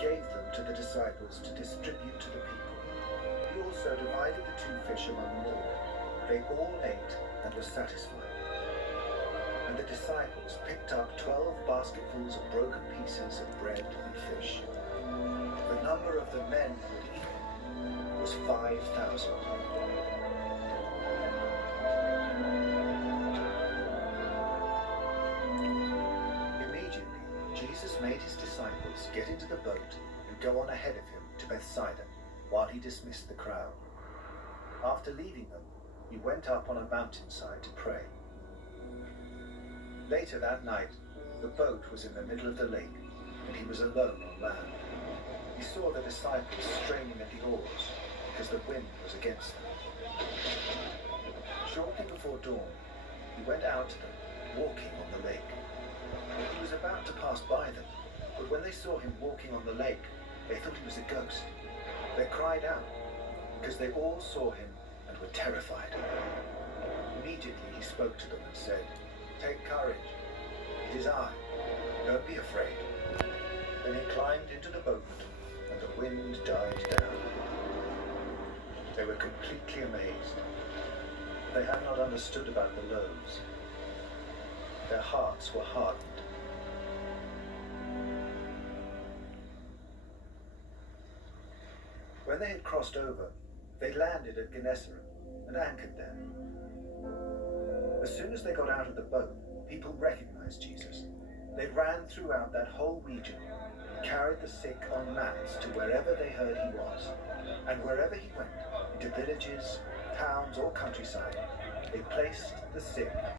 gave them to the disciples to distribute to the people. He also divided the 2 fish among them all. They all ate and were satisfied. And the disciples picked up 12 basketfuls of broken pieces of bread and fish. The number of the men who had eaten was 5,000. Immediately, Jesus made his disciples get into the boat and go on ahead of him to Bethsaida, while he dismissed the crowd. After leaving them, he went up on a mountainside to pray. Later that night, the boat was in the middle of the lake, and he was alone on land. He saw the disciples straining at the oars, because the wind was against them. Shortly before dawn, he went out to them, walking on the lake. He was about to pass by them, but when they saw him walking on the lake, they thought he was a ghost. They cried out, because they all saw him and were terrified. Immediately he spoke to them and said, "Take courage, it is I, don't be afraid." Then he climbed into the boat, and the wind died down. They were completely amazed. They had not understood about the loaves. Their hearts were hardened. When they had crossed over, they landed at Gennesaret and anchored there. As soon as they got out of the boat, people recognized Jesus. They ran throughout that whole region and carried the sick on mats to wherever they heard he was. And wherever he went, into villages, towns, or countryside, they placed the sick